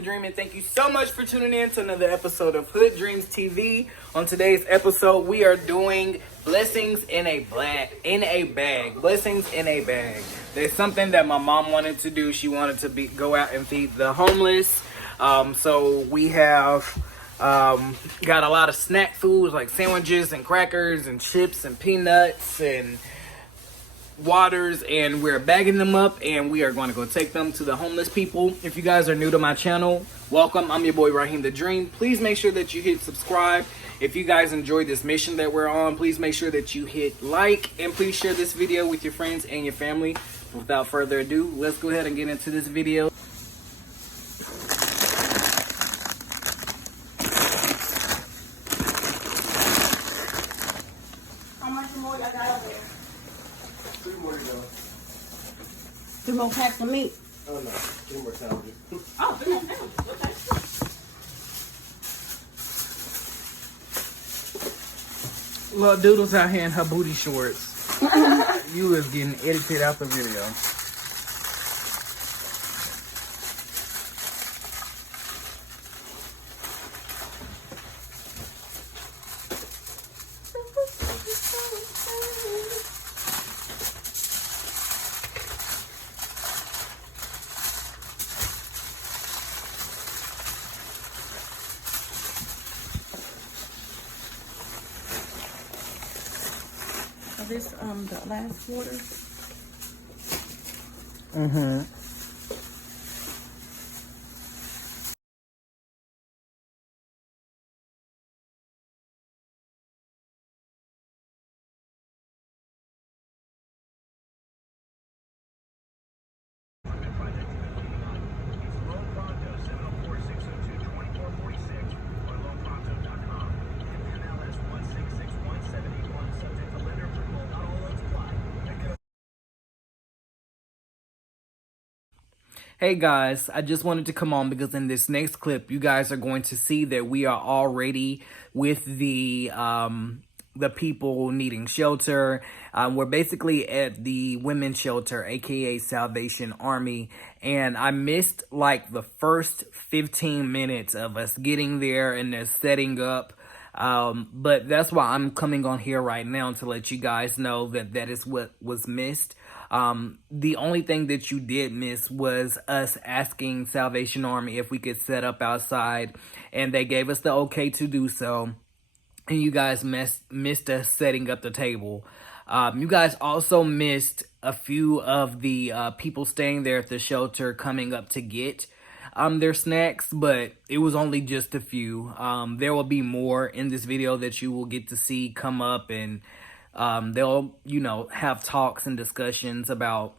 the Dream, and thank you so much for tuning in to another episode of HoodDreamz TV. On today's episode, we are doing blessings in a bag. Blessings in a bag. There's something that my mom wanted to do. She wanted to go out and feed the homeless. So we have got a lot of snack foods like sandwiches and crackers and chips and peanuts and waters, and we're bagging them up and we are going to go take them to the homeless people. If you guys are new to my channel, welcome. I'm your boy Raheem the Dream. Please make sure that you hit subscribe. If you guys enjoyed this mission that we're on, please make sure that you hit like, and please share this video with your friends and your family. Without further ado, let's go ahead and get into this video. How much more y'all got over there? 3 more to go. 3 more packs of meat. Oh no, 3 more sandwiches. Oh, 3 more sandwiches. Okay. Little Doodles out here in her booty shorts. You is getting edited out the video. This the last quarter. Mm-hmm. Hey guys, I just wanted to come on because in this next clip, you guys are going to see that we are already with the people needing shelter. We're basically at the women's shelter, aka Salvation Army, and I missed like the first 15 minutes of us getting there and they're setting up. But that's why I'm coming on here right now to let you guys know that that is what was missed. The only thing that you did miss was us asking Salvation Army if we could set up outside, and they gave us the okay to do so. And you guys missed us setting up the table. You guys also missed a few of the people staying there at the shelter coming up to get their snacks, but it was only just a few. There will be more in this video that you will get to see come up, and they'll, have talks and discussions about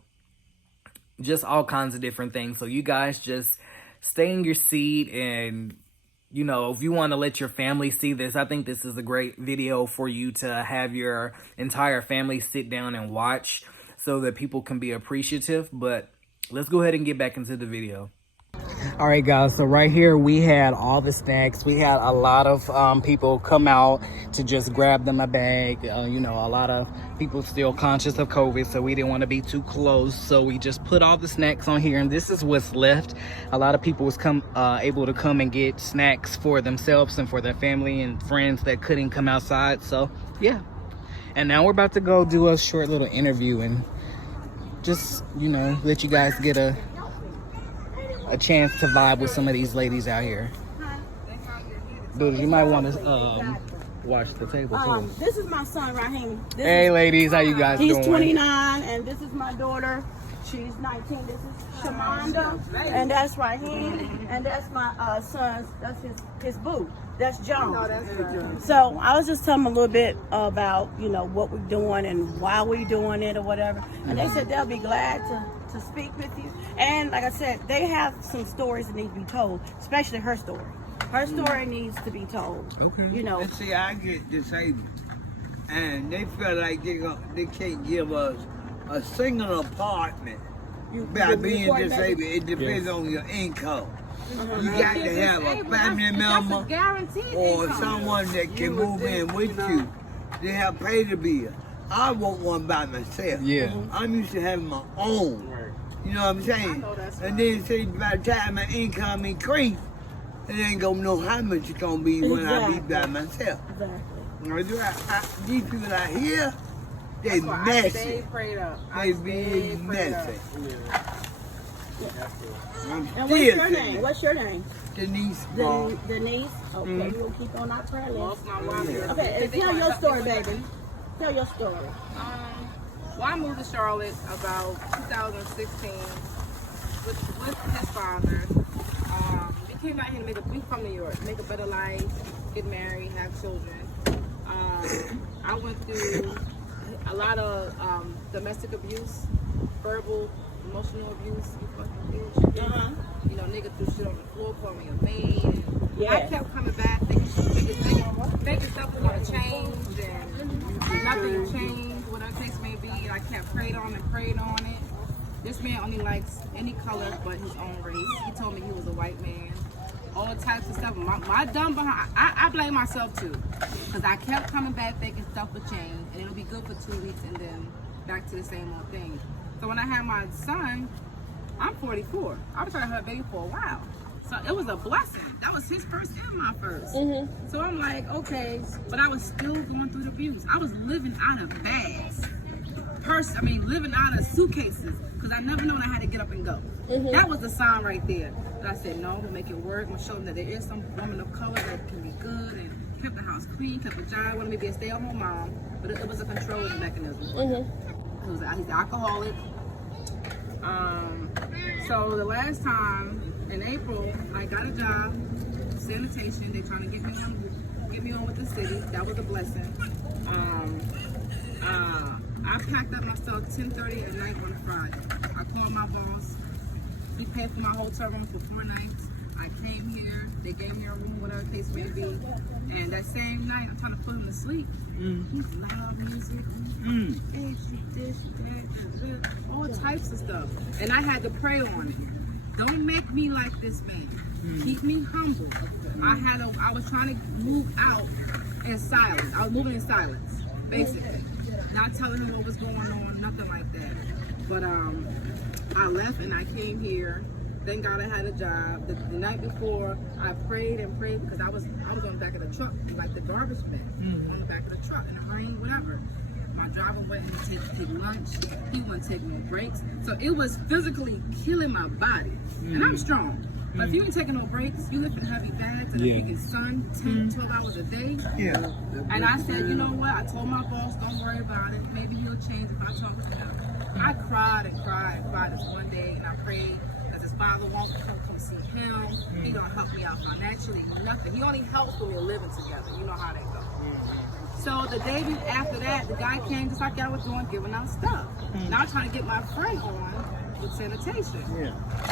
just all kinds of different things. So you guys just stay in your seat, and, if you want to let your family see this, I think this is a great video for you to have your entire family sit down and watch so that people can be appreciative. But let's go ahead and get back into the video. All right, guys, so right here we had all the snacks. We had a lot of people come out to just grab them a bag. A lot of people still conscious of COVID, so we didn't want to be too close, so we just put all the snacks on here, and this is what's left. A lot of people was able to come and get snacks for themselves and for their family and friends that couldn't come outside. So yeah, and now we're about to go do a short little interview and just let you guys get a chance to vibe with some of these ladies out here. Dude, you might want to watch the table too. This is my son Raheem. Hey ladies, how you guys doing? He's 29, and this is my daughter. She's 19. This is Shamanda, and that's Raheem, and that's my son's. That's his boo. That's John. So I was just telling them a little bit about what we're doing and why we're doing it or whatever, and they said they'll be glad to speak with you. And like I said, they have some stories that need to be told, especially her story. Her story needs to be told. Okay. And see, I get disabled, and they feel like they can't give us a single apartment by being disabled. It depends on your income. You got to have a family member or someone that can move in with you. They have paid the bill. I want one by myself. Yeah. I'm used to having my own. You know what I'm saying? I know that's And right. then say by the time my income increase, it ain't gonna know how much it's gonna be when I be by myself. Exactly. These people out here, they That's why I messy. stay prayed up. They be messy. I'm And still what's your saying name? What's your name? Denise Ball. Denise. Okay, we'll keep on our prayer list. Lost my wallet. Okay, tell your story, baby. Tell your story. Well, I moved to Charlotte about 2016 with his father. We came out here we from New York, make a better life, get married, have children. I went through a lot of domestic abuse, verbal, emotional abuse. You fucking bitch. You know, nigga threw shit on the floor, called me a maid. Yeah. I kept coming back, thinking stuff was gonna change, and nothing changed. Whatever the case may be, I kept prayed on it. This man only likes any color but his own race. He told me he was a white man. All types of stuff. My dumb behind, I blame myself too, because I kept coming back thinking stuff would change and it'll be good for 2 weeks and then back to the same old thing. So when I had my son, I'm 44. I was trying to have a baby for a while. So it was a blessing. That was his first and my first. So I'm like, okay, but I was still going through the abuse. I was living out of bags. Living out of suitcases, because I never known I had to get up and go. That was the sign right there. But I said, no, I'm gonna make it work. I'm gonna show them that there is some woman of color that can be good and kept the house clean, kept a job, wanted me to be a stay-at-home mom, but it was a controlling mechanism. He's an alcoholic. So the last time in April, I got a job, sanitation. They trying to get me on with the city. That was a blessing. I packed up my stuff 10:30 at night on a Friday. I called my boss. He paid for my hotel room for 4 nights. I came here. They gave me a room, whatever the case may be. And that same night, I'm trying to put him to sleep. He's loud music. Hey, this, that, all types of stuff. And I had to pray on it. Don't make me like this man. Keep me humble. I was trying to move out in silence. I was moving in silence, basically. Not telling him what was going on, nothing like that. But I left and I came here. Thank God I had a job. The night before, I prayed and prayed because I was on the back of the truck, like the garbage man, on the back of the truck in the rain, whatever. My driver went to take lunch. He wouldn't take no breaks. So it was physically killing my body. And I'm strong. But if you ain't taking no breaks, you lifting heavy bags and you get sun 10, 12 hours a day. And I said, you know what? I told my boss, don't worry about it. Maybe he'll change if I talk to him. I cried and cried and cried this one day, and I prayed that his father won't come see him. He gonna help me out financially. Nothing. He only helps when we're living together. You know how that goes. So the day after that, the guy came just like I was doing, giving out stuff. Now I'm trying to get my friend on with sanitation.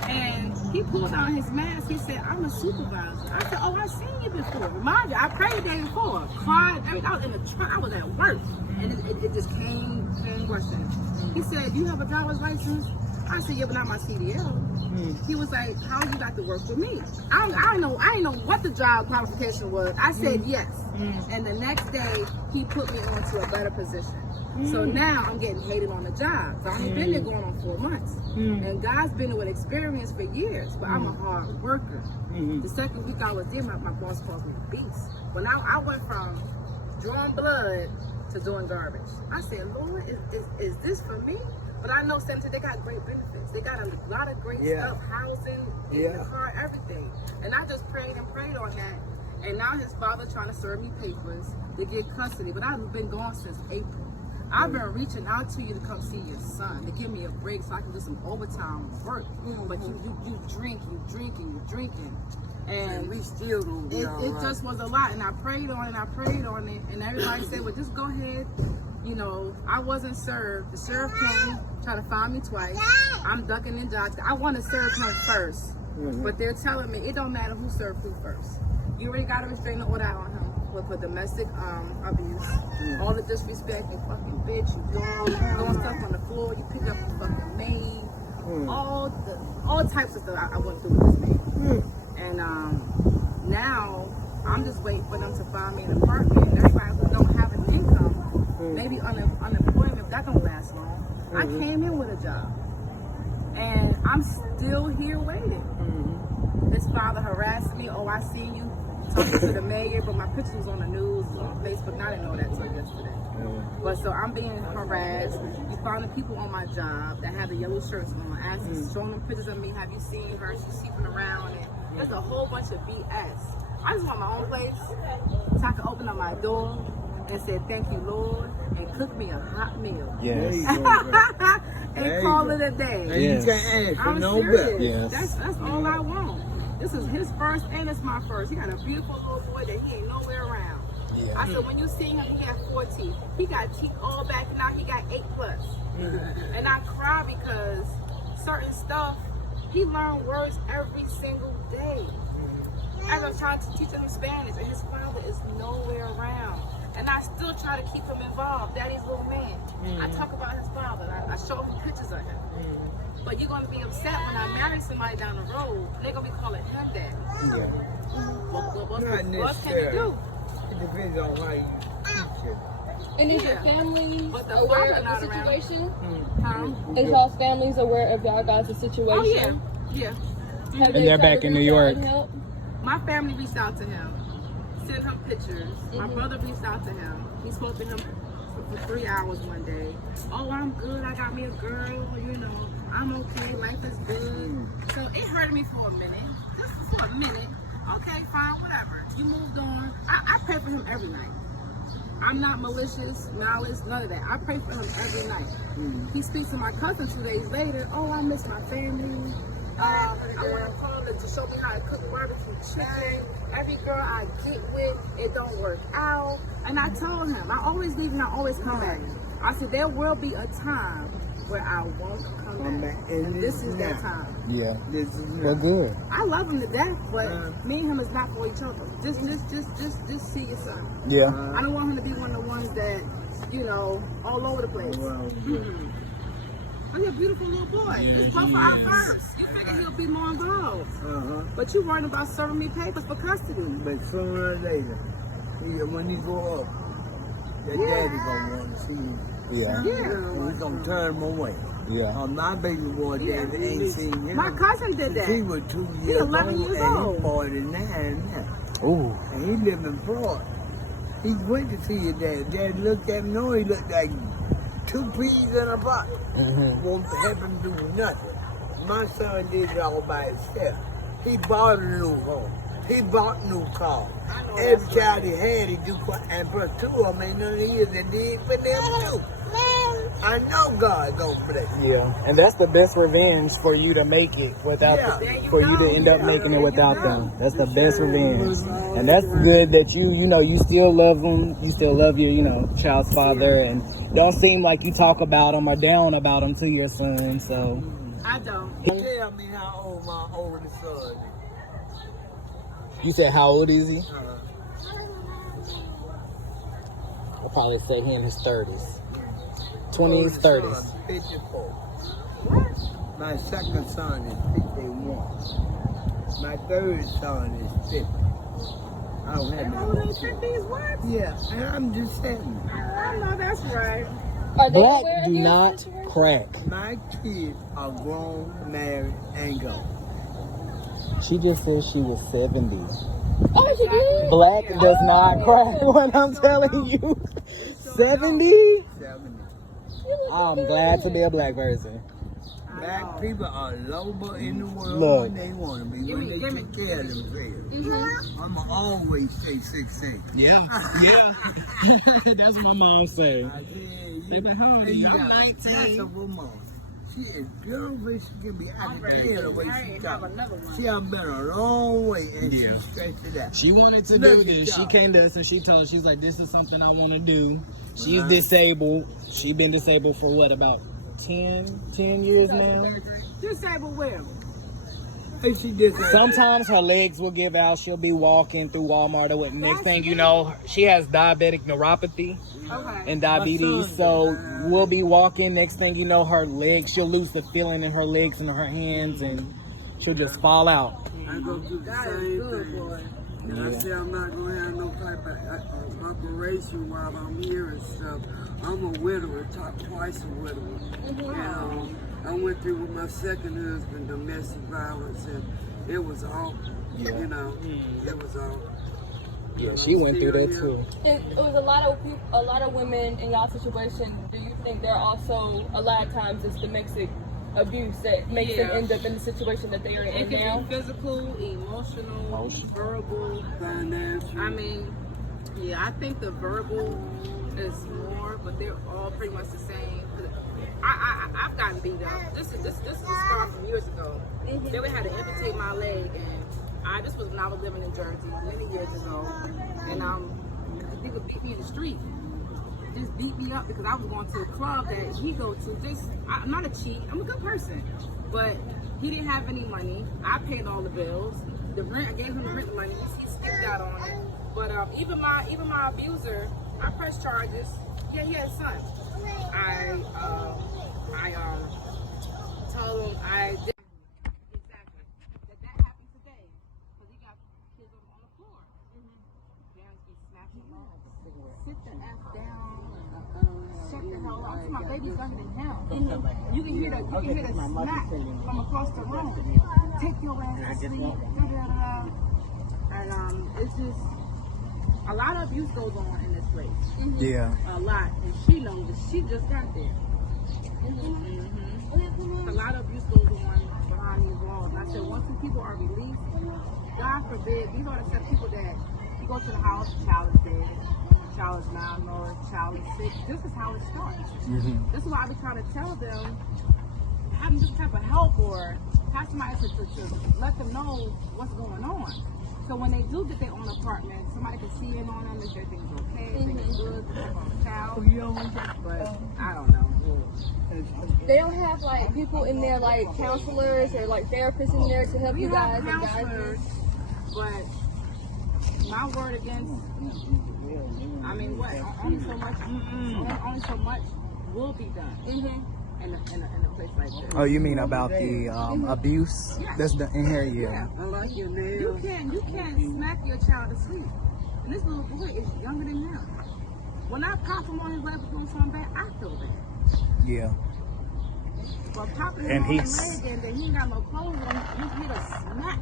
And he pulled out his mask. He said, I'm a supervisor. I said, oh, I've seen you before. Remind you, I prayed the day before. Cried. I was in the truck. I was at work. And it just came rushing. He said, you have a driver's license? I said, yeah, but not my CDL. He was like, how you got to work with me? I didn't know what the job qualification was. I said yes. And the next day, he put me onto a better position. So now I'm getting hated on the job. So I've been there going on 4 months. And God's been with experience for years, but I'm a hard worker. The second week I was there, my boss calls me a beast. When I went from drawing blood to doing garbage. I said, Lord, is this for me? But I know Senator, they got great benefits. They got a lot of great stuff, housing, in the car, everything. And I just prayed and prayed on that. And now his father trying to serve me papers to get custody. But I've been gone since April. I've been reaching out to you to come see your son, to give me a break so I can do some overtime work. But you drinking. And we still gonna be all it right. just was a lot. And I prayed on it. And everybody said, well, just go ahead. You know, I wasn't served. The sheriff came, tried to find me twice. I'm ducking and dodging. I want to serve him first. But they're telling me it don't matter who served who first. You already got a restraining order out on him for domestic abuse. All the disrespect, you fucking bitch, you throwing stuff on the floor, you pick up a fucking maid. All types of stuff I went through with this man. And now I'm just waiting for them to find me an apartment. And everybody who don't have an income, maybe unemployment, that don't last long. I came in with a job. And I'm still here waiting. His father harassed me. Oh, I see you talking to the mayor, but my picture was on the news, on Facebook. And I didn't know that until yesterday. But so I'm being harassed. You find the people on my job that have the yellow shirts on, asking, showing them pictures of me. Have you seen her? She's sleeping around, and there's a whole bunch of BS. I just want my own place, so I can open up my door and say thank you, Lord, and cook me a hot meal. Yes. And call it a day. And you can't ask for I'm no serious. better. Yes. That's all I want. This is his first and it's my first. He got a beautiful little boy that he ain't nowhere around. Yeah. I said, when you see him, he had 4 teeth. He got teeth all back, and now he got 8 plus. And I cry because certain stuff, he learned words every single day. As I'm trying to teach him Spanish, and his father is nowhere around. And I still try to keep him involved. Daddy's little man. I talk about his father. I show him pictures of him. But you're going to be upset when I marry somebody down the road, and they're going to be calling him daddy. Yeah. What Not can you necessarily. do? It depends on how you teach it. And is your family But the aware father of not the around. situation? Huh? Is y'all's families aware of y'all guys' situation? Oh, yeah. Yeah. Have And they're back tried to in New reach out York. and help? My family reached out to him, sent him pictures. My brother reached out to him. He spoke to him for 3 hours one day. Oh, I'm good. I got me a girl. You know, I'm okay. Life is good. So it hurt me for a minute. Just for a minute. Okay, fine, whatever. You moved on. I pray for him every night. I'm not malicious, malice, none of that. I pray for him every night. He speaks to my cousin 2 days later. Oh, I miss my family. I want to call her to show me how to cook barbecue chicken. Every girl I get with, it don't work out. And I told him, I always leave and I always come back. I said, there will be a time where I won't come back. And this is that time. Yeah. This is Well, good. I love him to death, but me and him is not for each other. Just see your son. Yeah. I don't want him to be one of the ones that, you know, all over the place. Oh, you're a beautiful little boy. This both for our first. You figure he'll be more involved. But you worried about serving me papers for custody. But sooner or later, when he grow up, your daddy gonna want to see him. Yeah. Yeah. He's gonna turn him away. Yeah. My baby boy daddy ain't seen him. My cousin did that. He was 2 He years 11 old, years and old. he's 49 now. Ooh. And he live in Florida. He went to see his dad. Dad looked at him, no, he looked like 2 peas in a pot. Won't have him do nothing. My son did it all by himself. He bought a new home. He bought a new car. Every child he had, he do, and plus 2 of them ain't none of his that did for them too. I know God gonna bless you. Yeah. And that's the best revenge for you to make it without, for you to end up making it without them. That's the best revenge. And that's good that you still love them. You still love your, child's father, and don't seem like you talk about him or down about him to your son. So. I don't. Tell me how old my oldest son is. You said how old is he? I'll probably say he in his 30s. 20s, 30s. 54. My second son is 51. My third son is 50. I don't have Oh, any. they took these words? Yeah, and I'm just saying, I know that's right. Are they Black aware do of your not situation? crack. my kids are grown, married, and gone. She just said she was 70. Oh, she did? Black does not crack when I'm telling you. 70? 70. I'm glad to be a black person. Black people are lovable in the world Look. when they want to be, when they take care of themselves. I'ma always say 16. Yeah. That's what my mom say. I tell you, They be like, how old are and you? you I'm got 19. That's a woman. She is beautiful. She can be. I can tell the way she talks. She has been a long way, and she stretched it out. She wanted to Look do at this. She y'all. came to us and she told us, she's like, this is something I want to do. She's disabled. She's been disabled for what, about 10 years now? Disabled where? And she did that. Sometimes her legs will give out. She'll be walking through Walmart or what. Next thing you know, she has diabetic neuropathy Okay. and diabetes. So we'll be walking. Next thing you know, her legs, she'll lose the feeling in her legs and her hands, and she'll just fall out. I go through the same thing. And I say I'm not going to have no type of operation while I'm here and stuff. I'm a widower, twice a widower. And I went through with my second husband domestic violence, and it was awful. You know, it was awful. Yeah, she went through that too. It was a lot of women in y'all situation. Do you think there are also a lot of times it's domestic abuse that makes them end up in the situation that they are in It now? can be physical, emotional, verbal, Financial. I mean, yeah, I think the verbal is more, but they're all pretty much the same. I've gotten beat up. This is a scar from years ago. Then we had to amputate my leg, and this was when I was living in Jersey many years ago. And people beat me in the street. Just beat me up because I was going to a club that he go to. I'm not a cheat. I'm a good person, but he didn't have any money. I paid all the bills. The rent, I gave him the rent money. He skipped out on it. But even my abuser, I pressed charges. Yeah, he had a son. I told him I did exactly that happened today because he got kids on the floor. Parents be smacking them off. Sit the F down. Shut the hell up. My baby's younger than him. You can hear the smack from across the room. Take your ass to sleep. And it's just a lot of abuse goes on in this place. Yeah. A lot, and she knows it. She just got there. A lot of abuse goes on behind these walls. And I said, once these people are released, God forbid, these are the set of people that you go to the house, child is dead, child is malnourished, child is sick. This is how it starts. This is why I be trying to tell them, having this type of help or have somebody to let them know what's going on. So when they do get their own apartment, somebody can see in on them if everything's okay, if things good, if they're on child. But I don't know. They don't have like people in there like counselors or like therapists in there to help We you guys have and guide counselors, you. but my word against, I mean, what? Only so much will be done in a place like this. Oh, you mean about the abuse that's in here? Yeah. I like your nails. You can't smack your child to sleep. And this little boy is younger than him. When I pop him on his leg for doing something bad, I feel bad. Yeah. But popping him And on his he's- leg and then he ain't got no clothes on, you hit a smack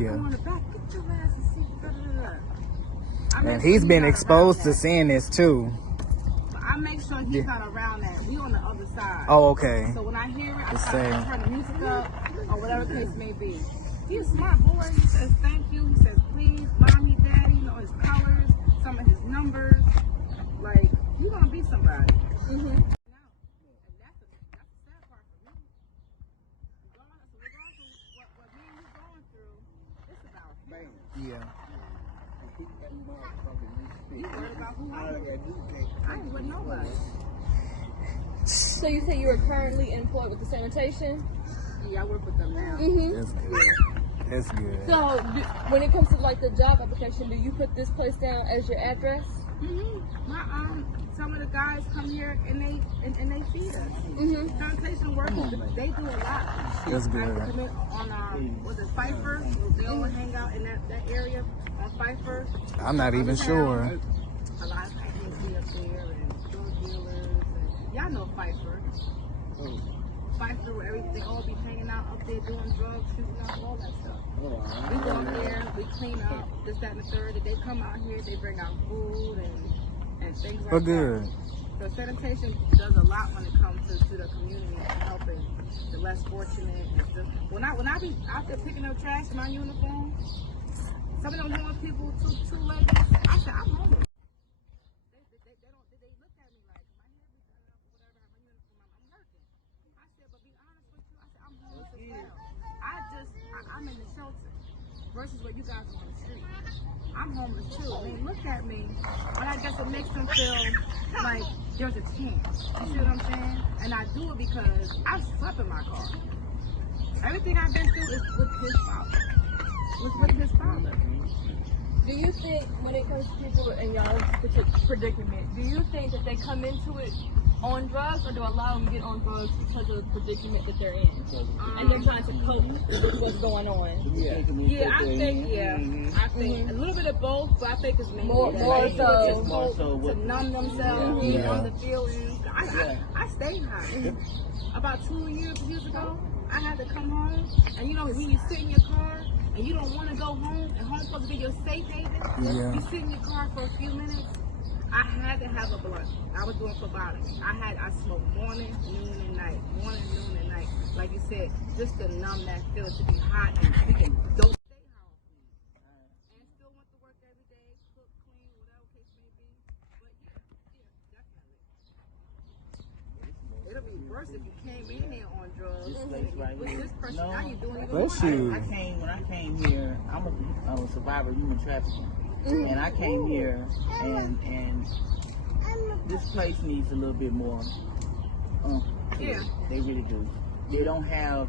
him on the back. Get your ass to sleep. And he's been exposed to seeing this too. I make sure he's not around that. We on the other side. Oh, okay. So when I hear it, I The try to same. turn the music up or whatever the case may be. He's a smart boy. He says thank you. He says please, mommy, daddy. You know his colors, some of his numbers. Like you gonna be somebody. And that's the sad part for me. Regardless of what me and you going through, it's about him. Yeah. You worried about who I ain't with nobody. So you say you are currently employed with the sanitation? Yeah, I work with them now. That's good. That's good. So when it comes to like the job application, do you put this place down as your address? Some of the guys come here and they feed us. Sanitation workers, they do a lot. That's good. I come in on was it Pfeiffer? They all hang out in that area on Pfeiffer. I'm not even sure. A lot of people be up there and drug dealers and y'all know Pfeiffer. Pfeiffer where everything all be hanging out up there doing drugs, shooting up, all that stuff. We go up there, we clean up, this, that, and the third. They come out here, they bring out food and things like But good. that. So sanitation does a lot when it comes to the community and helping the less fortunate. And stuff. When I be out there picking up trash in my uniform, some of them homeless people, two ladies, I said, I'm homeless. They look at me like, my hair be done up or whatever, my uniform, I'm working. I said, but be honest with you, I said, I'm homeless as well. I'm in the shelter versus where you guys are on the street. I'm homeless too. They look at me, but I guess it makes them feel like there's a chance. You see what I'm saying? And I do it because I've slept in my car. Everything I've been through is with his father. With his father. Do you think when it comes to people in y'all's predicament, do you think that they come into it on drugs, or do a lot of them get on drugs because of the predicament that they're in, and they're trying to cope with what's going on? Yeah, I think a little bit of both, but I think it's mainly More so to numb themselves, numb the feelings. I stayed high. About 2 years ago, I had to come home, and you know when you sit in your car and you don't want to go home, and home's supposed to be your safe haven. You sit in your car for a few minutes. I had to have a blunt. I was doing phlebotomy. I smoked morning, noon, and night. Morning, noon, and night. Like you said, just to numb that feeling, to be hot and freaking don't stay home. And still went to work every day, cook, clean, whatever case may be. But yeah, definitely. It'll be worse if you came in there on drugs. This place right With here. this person, No. now you're doing even Bless more. you. When I came here, I'm a survivor of human trafficking. And I came here, and this place needs a little bit more. Yeah. They really do. They don't have.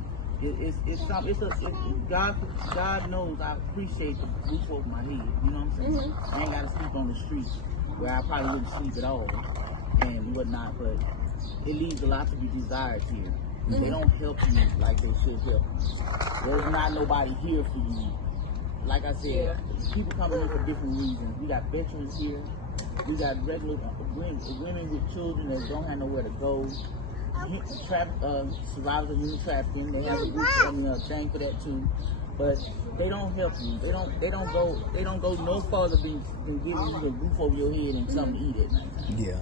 God knows I appreciate the roof over my head. You know what I'm saying? I ain't gotta sleep on the streets where I probably wouldn't sleep at all and whatnot. But it leaves a lot to be desired here. They don't help you like they should help you. There's not nobody here for you. Like I said, people come in here for different reasons. We got veterans here. We got regular women with children that don't have nowhere to go. Survivors of human trafficking. They have a thing for that too. But they don't help you. They don't go no further than giving you the roof over your head and something to eat at night. Yeah.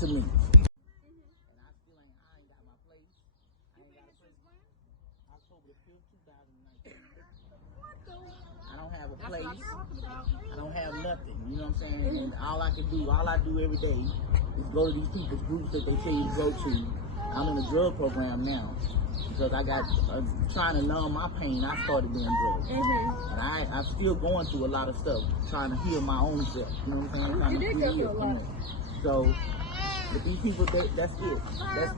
To me. I don't have a place. I don't have nothing. You know what I'm saying? And all I do every day is go to these people's groups that they tell you to go to. I'm in a drug program now because I got trying to numb my pain. I started doing drugs, and I'm still going through a lot of stuff, trying to heal my own self. You know what I'm saying? You did go through a lot. So, but these people, that's it.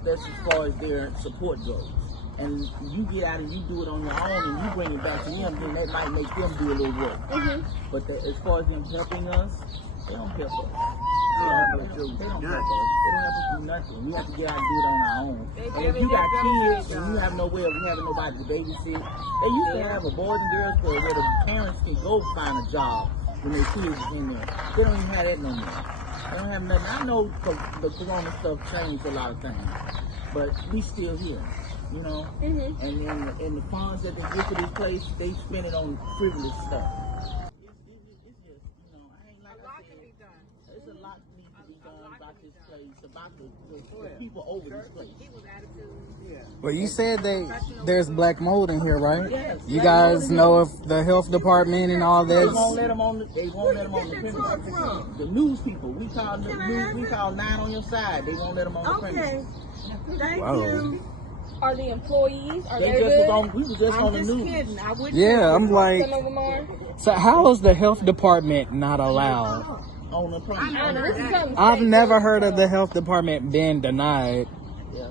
That's as far as their support goes. And you get out and you do it on your own and you bring it back to them, then that might make them do a little work. But as far as them helping us, they don't help us. They don't help us. They don't help us do nothing. We have to get out and do it on our own. And if you got kids and you have no way of having nobody to babysit, they used to have a boys and girls club where the parents can go find a job when their kids is in there. They don't even have that no more. They don't have nothing. I know the corona stuff changed a lot of things, but we still here. You know, and then the funds that they get for this place, they spend it on frivolous stuff. It's just, you know, I ain't like I said, there's a lot that needs to be done about this place, about the people over this place. Well, you said there's black mold in here, right? Yes. You guys know if the health department and all They that. won't let them on the premises. The news people, we call 9 on your side. They won't let them on the premises. Thank Wow. you. Are the employees? Are They they just good? we was just on the news. Kidding. I wouldn't. Yeah, I'm like, Some of them are. so how is the health department not allowed? On the premises. I don't know. This is something I've state never law, heard of so- the health department being denied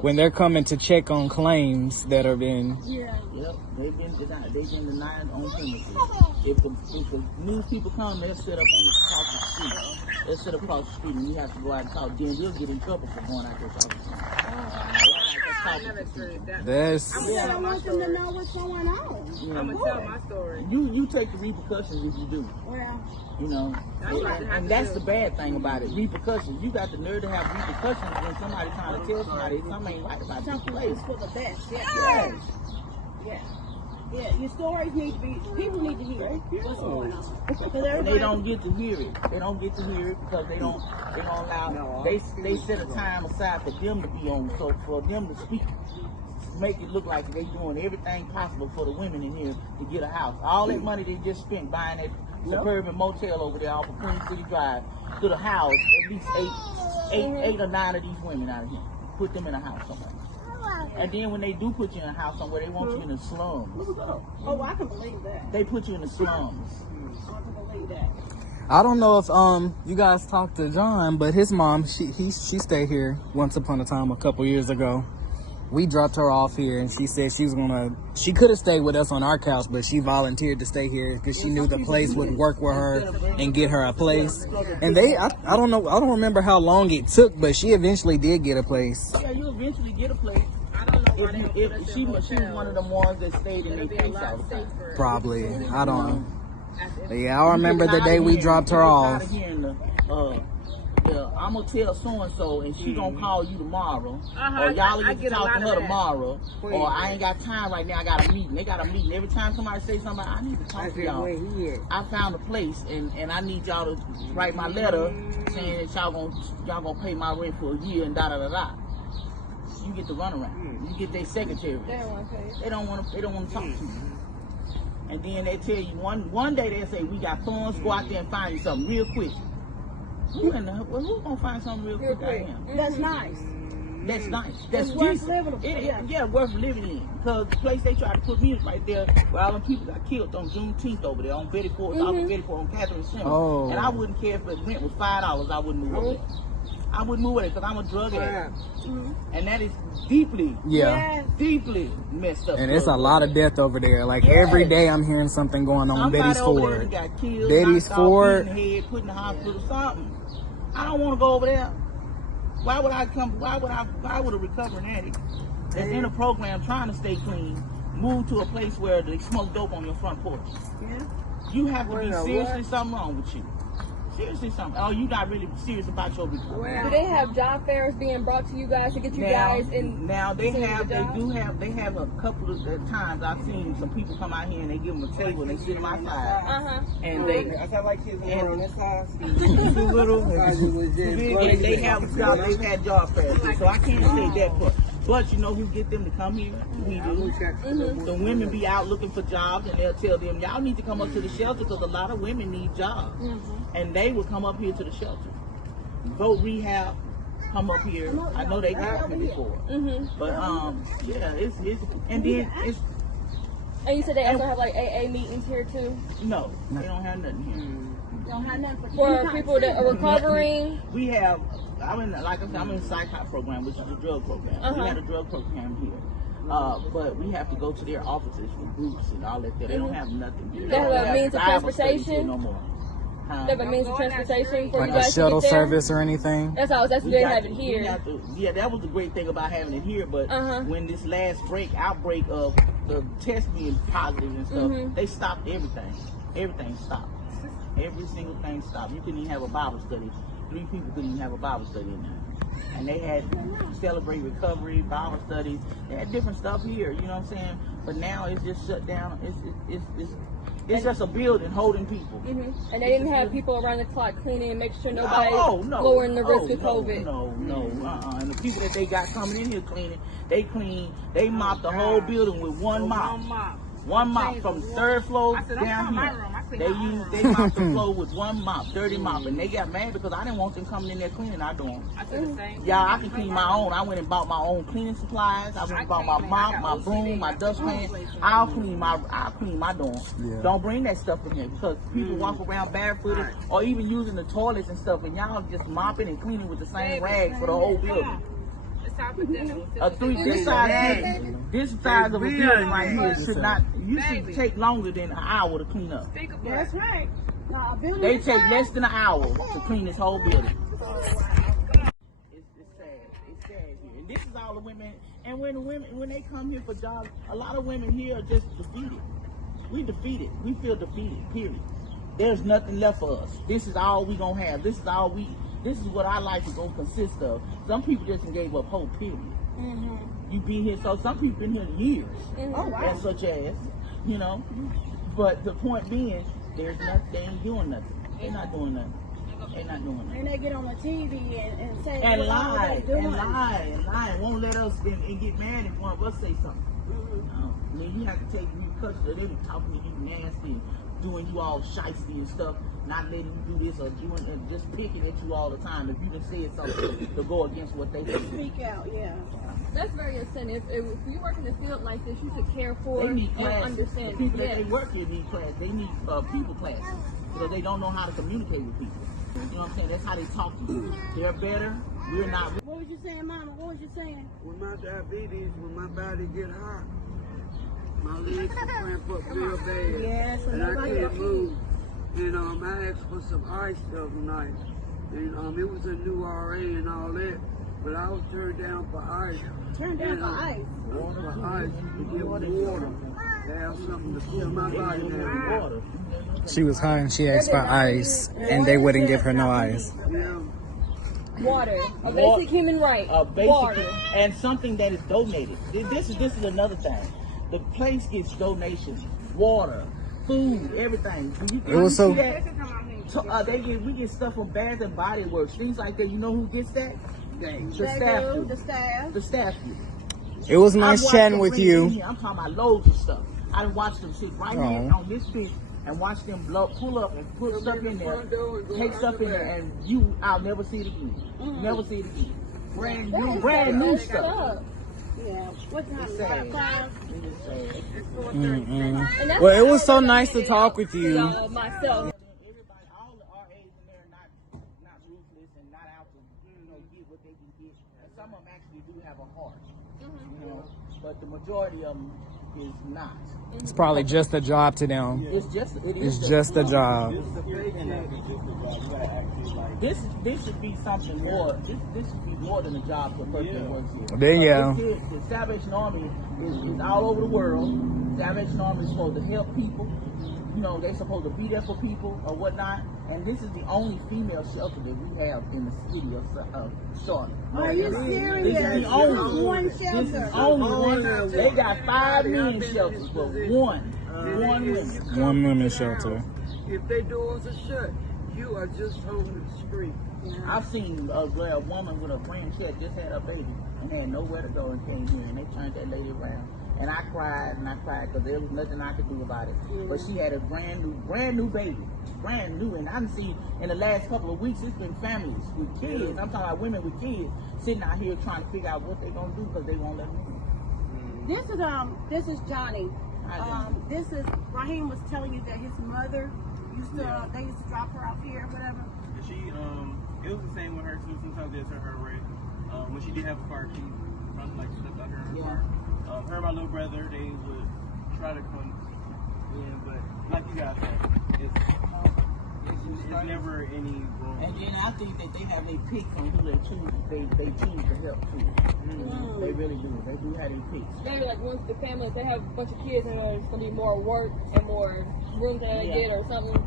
when they're coming to check on claims that are being. Yep, they've been denied. They've been denied on premises. If the news people come, they'll sit up across the street. They'll sit across the street, and we have to go out and talk. Then we'll get in trouble for going out there talking to them. I never experienced that. That's. I want them to know what's going on. Yeah. I'm gonna tell my story. You take the repercussions if you do. Well, You know, That's what they have and to that's do. the bad thing about it. Repercussions. You got the nerve to have repercussions when somebody trying to tell somebody something ain't right about this place. it's for the best. Yes. Yeah, your stories need to be, people need to hear what's going on. Because And they everybody, don't get to hear it. They don't get to hear it because they don't allow. They set a time aside for them to be on, so for them to speak, make it look like they doing everything possible for the women in here to get a house. All that money they just spent buying that suburban motel over there off of Queen City Drive to the house at least eight or nine of these women out of here. Put them in a house somewhere. And then when they do put you in a house somewhere, they want you in the slums. oh, I can believe that. They put you in the slums. I can believe that. I don't know if you guys talked to John, but his mom she stayed here once upon a time a couple years ago, We dropped her off here, and she said she could have stayed with us on our couch, but she volunteered to stay here because she knew the place would work with her and get her a place. And I don't know, I don't remember how long it took, but she eventually did get a place. Yeah, you eventually get a place. If she was one of them ones that stayed in their place all the time. Probably. I don't know. But yeah, I remember the day we dropped her off. I'm gonna tell so and so, and she gonna call you tomorrow, or y'all get to talk to her tomorrow, or I ain't got time right now. I got a meeting. They got a meeting every time somebody say something. I need to talk to y'all. I found a place, and I need y'all to write my letter saying that y'all gonna pay my rent for a year and da da da da. You get the runaround. You get their secretary. They don't want to talk to you. And then they tell you one day they say we got funds. Go out there and find you something real quick. Who gonna find something real quick out here? That's nice. That's nice. That's worth decent. living. Yeah, worth living in. Because the place they tried to put me is right there where all them people got killed on Juneteenth over there on Betty Ford, on Catherine Center. Oh. And I wouldn't care if the rent was $5. I wouldn't move over there. I wouldn't move away because I'm a drug addict. And that is deeply messed up. And it's a lot of death over there. Like every day I'm hearing something going on. Betty's Ford. Got killed, Betty's Ford. Head, put in the hospital, something. I don't want to go over there. Why would a recovering addict that's in a program trying to stay clean move to a place where they smoke dope on your front porch? Yeah. You have to be seriously something wrong with you. Seriously something. Oh, you're not really serious about your recovery. Do they have job fairs being brought to you guys to get you guys in? Now they have a couple of times I've seen some people come out here and they give them a table and they sit them outside. And they I got like kids on this size. They've had job fairs, so I can't say that part. But you know who get them to come here? We do. The women be out looking for jobs, and they'll tell them, y'all need to come up to the shelter because a lot of women need jobs. And they will come up here to the shelter. Vote rehab, come up here. I know they got me before. But yeah, it's and then it's. And you said they also have like AA meetings here too? No, they don't have nothing here. Don't have nothing for people that are recovering. We have. I'm in a psych program, which is a drug program. We had a drug program here. But we have to go to their offices for groups and all that. They don't have nothing here. They have a means of transportation? No more. They have a means of transportation for like you guys a shuttle to get there? service or anything? That's all they have it here. Yeah, that was the great thing about having it here. But when this last outbreak of the test being positive and stuff, they stopped everything. Everything stopped. Every single thing stopped. You couldn't even have a Bible study. 3 people couldn't even have a Bible study in there. And they had Celebrate Recovery, Bible studies. They had different stuff here, you know what I'm saying? But now it's just shut down. It's just a building holding people. And they didn't have people around the clock cleaning and make sure nobody's lowering the risk of COVID. No. And the people that they got coming in here cleaning, they mopped the whole building with one mop. One mop from the 3rd floor down here. They mopped the floor with one mop, dirty mop, and they got mad because I didn't want them coming in there cleaning our dorm. I said the same. Yeah, I can clean my own. I went and bought my own cleaning supplies. I went and bought my mop, my broom, my dustpan. I'll clean my dorm. Yeah. Don't bring that stuff in here because people walk around barefooted or even using the toilets and stuff, and y'all just mopping and cleaning with the same rags for the whole building. This size of a building right here should take longer than an hour to clean up. That's right. They take less than an hour to clean this whole building. It's sad. It's sad here. And this is all the women. And when they come here for jobs, a lot of women here are just defeated. We defeated. We feel defeated. Period. There's nothing left for us. This is all we gonna have. This is what our life is gonna consist of. Some people just gave up hope, period. You be here, so some people been here years. And such as, you know. But the point being, they ain't doing nothing. They're not doing nothing. And they get on the TV and say and lie, and won't let us and get mad if one of us say something. No. I mean, you have to take repercussions of them talking to you nasty, doing you all shiesty and stuff, not letting you do this or doing and just picking at you all the time. If you done said something to go against what they say. Speak out, yeah. That's very incentive. If you work in a field like this, you should care for they need and understand. The people that they work here need class. They need people classes because they don't know how to communicate with people. You know what I'm saying? That's how they talk to you. They're better We're not. What was you saying, Mama? What was you saying? With my diabetes, when my body get hot, my legs will cramp up real bad. Yes, and I can't move. And I asked for some ice the other night. And it was a new RA and all that. But I was turned down for ice. Turned down for ice? For ice, to give water. To have something to cool my body down. She was high and she asked for ice, and they wouldn't give her no ice. Yeah. Water, a basic human right. Water. And something that is donated. This is another thing. The place gets donations, water, food, everything. It was so. We get stuff from Bath and Body Works, things like that. You know who gets that? The staff do. It was nice chatting with you. I'm talking about loads of stuff. I done watched them sit right here on this pitch and watch them pull up and put stuff in there, take stuff in there, and I'll never see it again. Never see it again. Brand new stuff. Yeah. What time? Well, it was so nice to talk with you. Myself. Everybody, all the RAs in there, not ruthless and not out to get what they can get. And some of them actually do have a heart, but the majority of them is not. It's probably just a job to them. It's just a job. This should be something more. This should be more than a job for a person that works here. There you go. The Salvation Army is all over the world. Salvation Army is supposed to help people. They're supposed to be there for people or whatnot. And this is the only female shelter that we have in the city of Charlotte. Are you serious? This is the only one shelter. This is only one. They got 5 men shelters, but one women. One women's shelter. If their doors are shut, you are just on the street. I've seen a woman with a friend, she had just had a baby and had nowhere to go and came here, and they turned that lady around. And I cried because there was nothing I could do about it. But she had a brand new baby, brand new. And I've seen in the last couple of weeks, it's been families with kids. I'm talking about women with kids sitting out here trying to figure out what they're gonna do because they won't let them in. This is Johnny. This is Raheem was telling you that his mother they used to drop her off here or whatever. She it was the same with her too. Sometimes it's her rent. When she did have a car key, probably like stuff out her in the car. Her and my little brother, they would try to come in, but like you guys said, it's never any room. And then I think that they have a pick on who they choose. They choose to help too. They really do. They do have a pick. Maybe like once the family, if they have a bunch of kids and there's gonna be more work and more room that they get or something.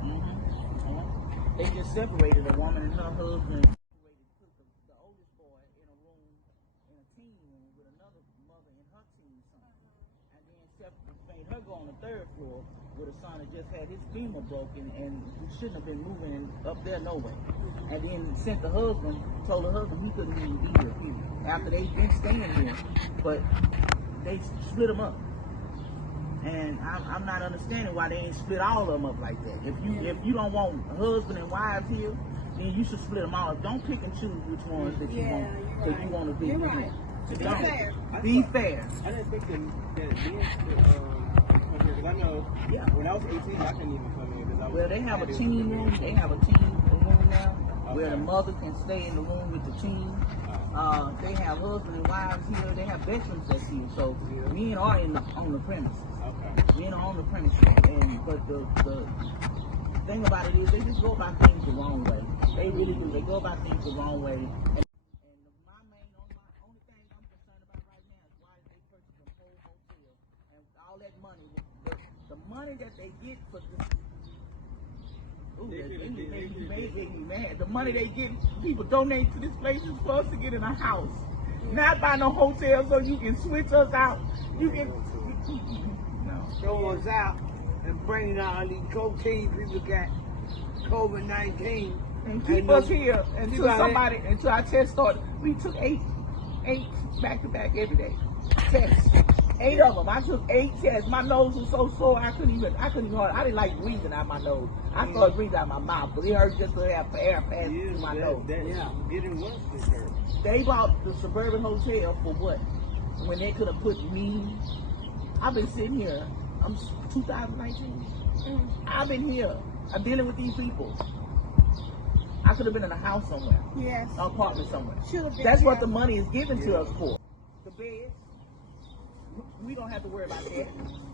They just separated a woman and her husband. The oldest boy in a room, in a team room with another mother and her teen son. And then made her go on the 3rd floor with a son that just had his femur broken and he shouldn't have been moving up there no way. And then sent the husband, told the husband he couldn't even be here after they've been staying here. But they split them up. And I'm not understanding why they ain't split all of them up like that. If you don't want husband and wives here, then you should split them all. Don't pick and choose which ones that you want because you want to be You're with. right. Be fair. Be fair. I didn't think that being split come here because I know when I was 18, I couldn't even come in because Well, they have a teen room. They have a teen room now where the mother can stay in the room with the teen. They have husband and wives here. They have veterans that's here. So men are on the premises. Men are on the premises. But the thing about it is they just go about things the wrong way. They really do. They go about things the wrong way. And my only thing I'm concerned about right now is why they purchased a whole hotel and all that money. The money that they get for this. Make me mad. The money they get, people donate to this place is for us to get in a house. Not by no hotel so you can switch us out. You can throw us out and bring all these cocaine people got COVID-19 and keep us here until our test started. We took eight back to back every day. Tests. 8 of them. I took 8 tests. My nose was so sore I couldn't even I didn't like breathing out my nose. I started breathing out my mouth, but it hurt just to have air pass through my nose. Getting worse this hurt. They bought the Suburban Hotel for what? When they could have put me. I've been sitting here. I'm 2019. I've been here. I'm dealing with these people. I could have been in a house somewhere, Yes. an apartment somewhere. Should have been. That's what the money is given to us for. The beds, we don't have to worry about that.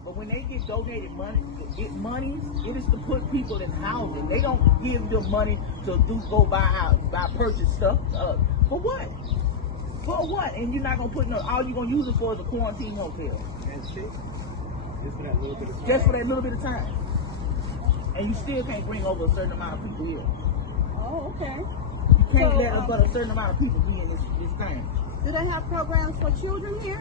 But when they get donated money, it is to put people in housing. They don't give them money to go buy purchase stuff. For what? For what? And you're not gonna put all you're gonna use it for is a quarantine hotel. That's it. Just for that little bit of time. Just for that little bit of time. And you still can't bring over a certain amount of people here. Oh, okay. You can't let but a certain amount of people be in this thing. Do they have programs for children here?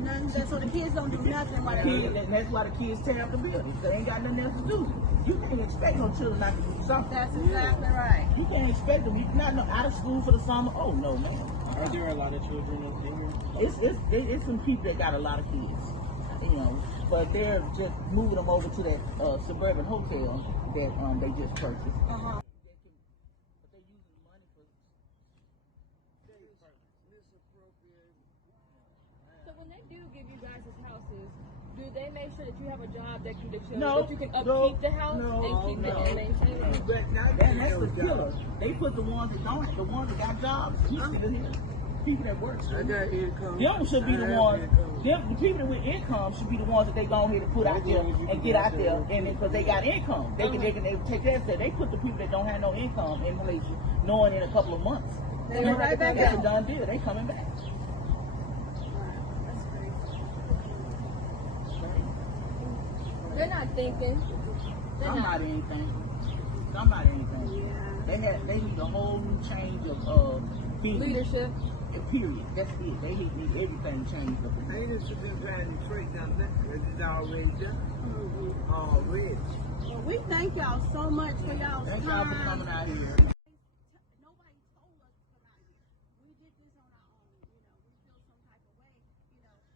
None. So the kids don't do nothing while they're here. That's why the kids tear up the buildings. They ain't got nothing else to do. You can't expect no children not to do something. That's exactly right. You can't expect them. You not out of school for the summer. Oh no, man. Are there a lot of children up there? It's some people that got a lot of kids, but they're just moving them over to that suburban hotel that they just purchased. Uh-huh. But they're using money for. So when they do give you guys houses, do they make sure that you have a job that you can No, upkeep the house and keep it and maintain it? And that's the killer. They put the ones that don't, the ones that got jobs. We still here. People that work. I got income. Them should be the ones. The people with income should be the ones that they go ahead and put out there and get out there, and because they got income, they can take that step. They put the people that don't have no income in relation, knowing in a couple of months. They go right back That's out. a done deal. They coming back. That's crazy. They're not thinking. Somebody ain't thinking. Somebody ain't thinking. Yeah. They need a whole new change of Leadership. Period. That's it. They need everything changed up. They just have been trying to straighten out that. It's already done. Mm-hmm. Already. Well, we thank y'all so much for y'all's Thank time. y'all for coming out here. Nobody told us to come out here. We did this on our own. We feel some type of way.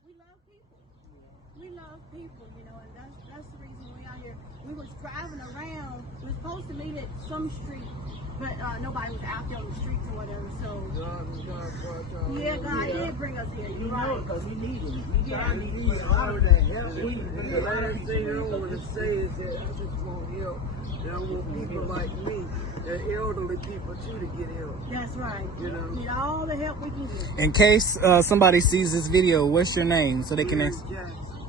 We love people. We love people, and that's the reason we out here. We was driving around. We were supposed to meet at some street, but nobody was out there on the streets or whatever. So God did bring us here. You're right. Because we need it. I need all that help. The last thing I want to say is that I just want help. And I want people like me, the elderly people too, to get help. That's right. You know? Need all the help we can get. In case somebody sees this video, what's your name so they can ask?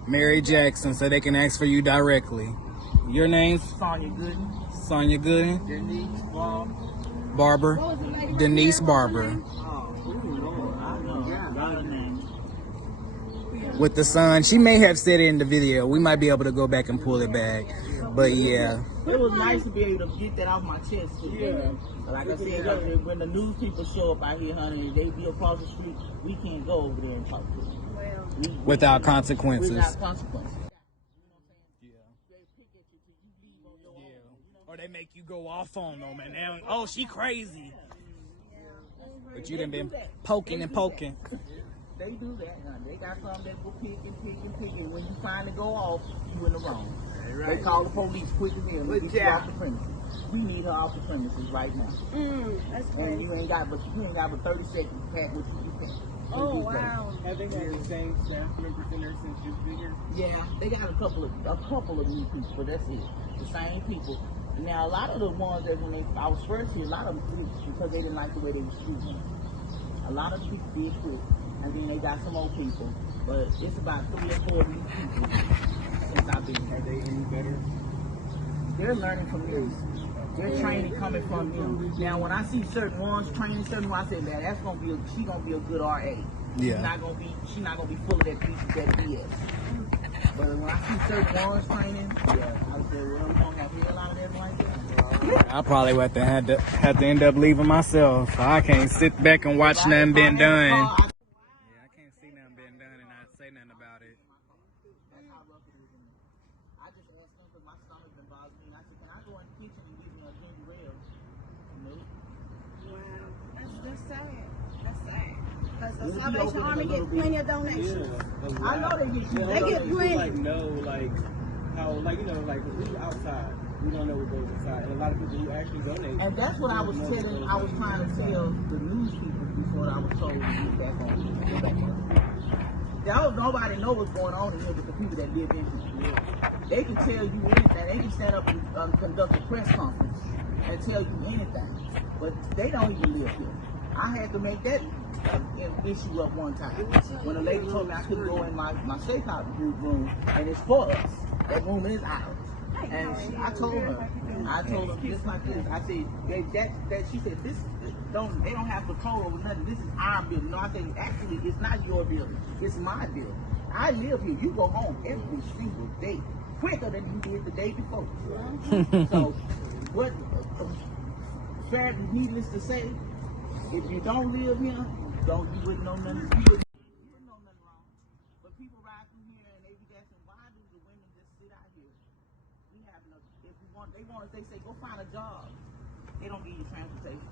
Mary Jackson, so they can ask for you directly. Your name's Sonya Gooden. Sonya Gooden. Denise Barber. Barber. What was the lady right Denise there? Barber. Oh, Lord. I know. Got her name. With the son. She may have said it in the video. We might be able to go back and pull it back. But yeah. It was nice to be able to get that off my chest too. Yeah. Like I said, when the news people show up out here, honey, and they be across the street, we can't go over there and talk to them. Without consequences. Without consequences. Or they make you go off on them and then, oh, she crazy. But you done been poking and poking. They do that, honey. They got some that go pick and pick and pick, and when you finally go off, you in the wrong. They call the police quick as hell. Get you off the premises. We need her off the premises right now. That's And crazy. you ain't got but 30 seconds to pack what you can. Oh, wow. Have they had the same staff members in there since you've been here? Yeah, they got a couple of new people, but that's it. The same people. Now a lot of the ones that when I was first here, a lot of them quit because they didn't like the way they were treated. A lot of people did quit, and then they got some old people. But it's about 3 or 4 new people since I've been here. Are they any better? They're learning from this. Their training coming from them. Now, when I see certain ones training certain ones, I say, man, she's gonna be a good RA. Yeah. She's not gonna be full of that BS. But when I see certain ones training, I say, well, we don't have to hear a lot of that like that. I probably would have to end up leaving myself. So I can't sit back and watch nothing been done. Yeah, I can't see nothing been done and not say nothing about it. That's how rough it is. I just asked them because my stomach been bothering me. I said, can I go in the kitchen and give me a ginger ale? Nope. Wow. That's sad. That's sad. Because the Salvation Army gets plenty of donations. I know they get you. They get plenty. How we outside. We don't know what goes inside. And a lot of people who actually donate. And that's what I was trying to tell the news people before I was told to get back on. Nobody know what's going on in here with the people that live in here. They can tell you anything. They can stand up and conduct a press conference and tell you anything. but they don't even live here. I had to make that issue up one time when a lady told me I couldn't go in my safe house room, and it's for us. That room is ours. And I told her just like this. I said that she said they don't have control over nothing. This is our building. No, I said actually it's not your building. It's my building. I live here. You go home every single day, quicker than you did the day before. So what? Sadly, needless to say, if you don't live here, you wouldn't know nothing. You wouldn't know nothing wrong. But people ride through here and they be asking, why do the women just sit out here? We have no. If we want, they say go find a job. They don't give you transportation.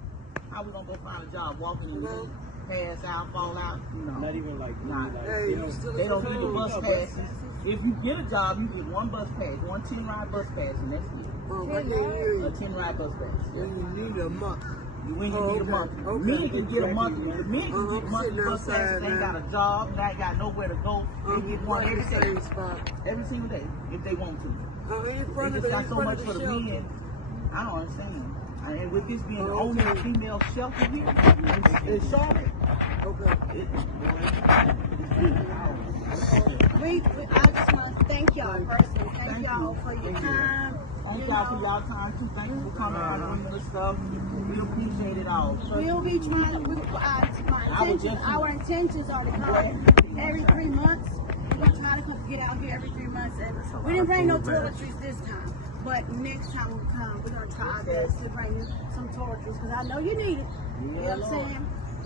How we gonna go find a job? Walking in the pass out, fall out? No. Not even like. Hey, they don't need the bus passes. If you get a job, you get one bus pass, one 10-ride bus pass, and that's it. A 10-ride bus pass. You need a month. When you need a month. Men can get a monthly. The men can get monthly bus passes. They ain't got a job. They ain't got nowhere to go. They get one every day. Every single day, if they want to. They just got so much for the men. I don't understand. And with this being the only female shelter here in Charlotte, I just want to thank y'all personally. Thank y'all for your time. Thank y'all for y'all time too. Thank you for coming out and doing this stuff. We appreciate it all. We'll be trying. Our intentions are to come every 3 months. We're gonna try to get out here every 3 months. And we didn't bring no toiletries this time, but next time we come, we're gonna try our best to bring some toiletries because I know you need it. You know what I'm saying?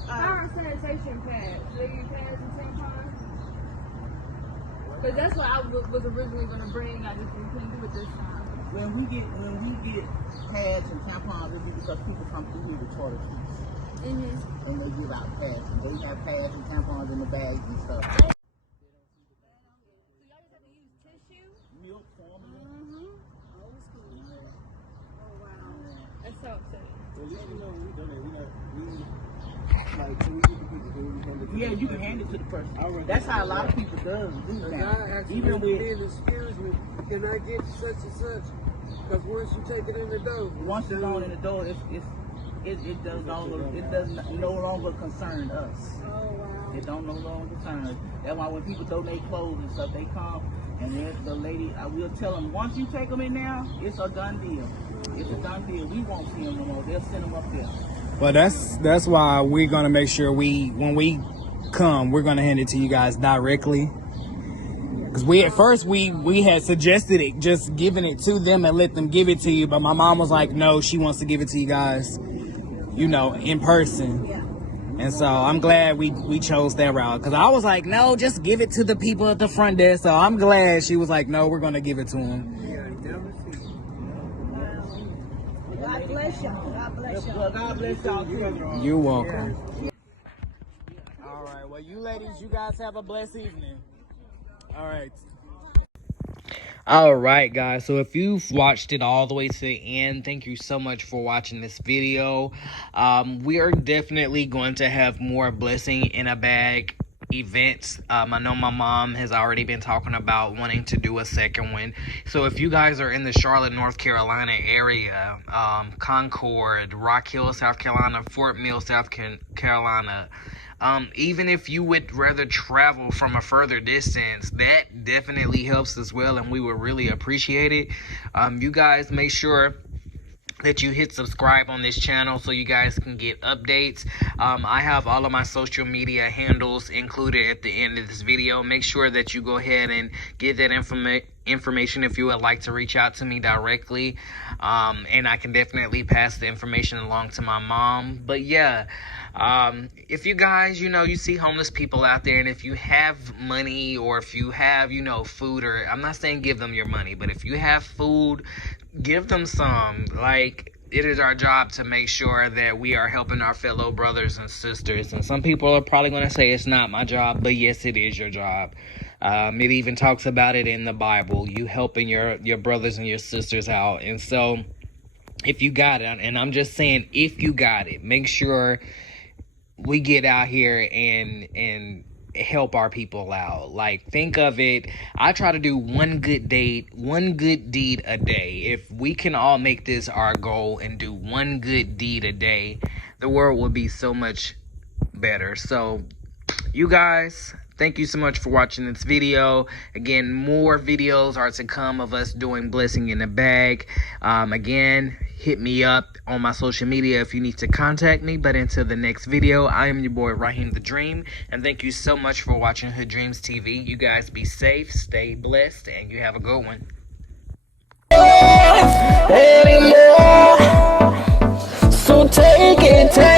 Our sanitation pads, do you pads and tampons? Because that's what I was originally going to bring. I just couldn't do it this time. When we get pads and tampons, it'll be because people come through here to toiletries. And they give out pads. And they have pads and tampons in the bags and stuff. So y'all just have to use tissue? Milk, formula. Old school. Oh wow. That's so upsetting. At least we know we donate. Like, so we get the people who we hand it to. Yeah, you can hand it to the person. That's how a lot of people do now. Even with, excuse me, can I get such and such? Because once you take it in the door, once it's on in the door, it does no longer concern us. Oh wow. It don't no longer concern us. That's why when people donate clothes and stuff, they come and then the lady, I will tell them, once you take them in now, it's a done deal. It's a done deal. We won't see them no more. They'll send them up there. Well, that's why we're gonna make sure when we come, we're gonna hand it to you guys directly. Because at first we had suggested it, just giving it to them and let them give it to you, but my mom was like, no, she wants to give it to you guys, in person. And so I'm glad we chose that route. Because I was like, no, just give it to the people at the front desk. So I'm glad she was like, no, we're gonna give it to them. God bless y'all. God bless y'all. God bless y'all. You're welcome. All right. Well, you ladies, you guys have a blessed evening. All right. All right, guys. So if you've watched it all the way to the end, thank you so much for watching this video. We are definitely going to have more blessing in a bag events. I know my mom has already been talking about wanting to do a second one. So if you guys are in the Charlotte, North Carolina area, Concord, Rock Hill, South Carolina, Fort Mill, South Carolina, even if you would rather travel from a further distance, that definitely helps as well, and we would really appreciate it. You guys make sure that you hit subscribe on this channel so you guys can get updates. I have all of my social media handles included at the end of this video. Make sure that you go ahead and get that information if you would like to reach out to me directly, and I can definitely pass the information along to my mom. But yeah, if you guys, you see homeless people out there, and if you have money, or if you have, food, or I'm not saying give them your money, but if you have food, give them some. Like, it is our job to make sure that we are helping our fellow brothers and sisters. And some people are probably going to say it's not my job, but yes, it is your job. It even talks about it in the Bible, you helping your brothers and your sisters out. And so if you got it, and I'm just saying, if you got it, make sure we get out here and help our people out. Like, think of it, I try to do one good deed a day. If we can all make this our goal and do one good deed a day, the world would be so much better. So you guys, thank you so much for watching this video. Again, more videos are to come of us doing Blessing in the Bag. Again, hit me up on my social media if you need to contact me. But until the next video, I am your boy Raheem the Dream, and thank you so much for watching HoodDreamz TV. You guys be safe, stay blessed, and you have a good one. Anymore. So take it.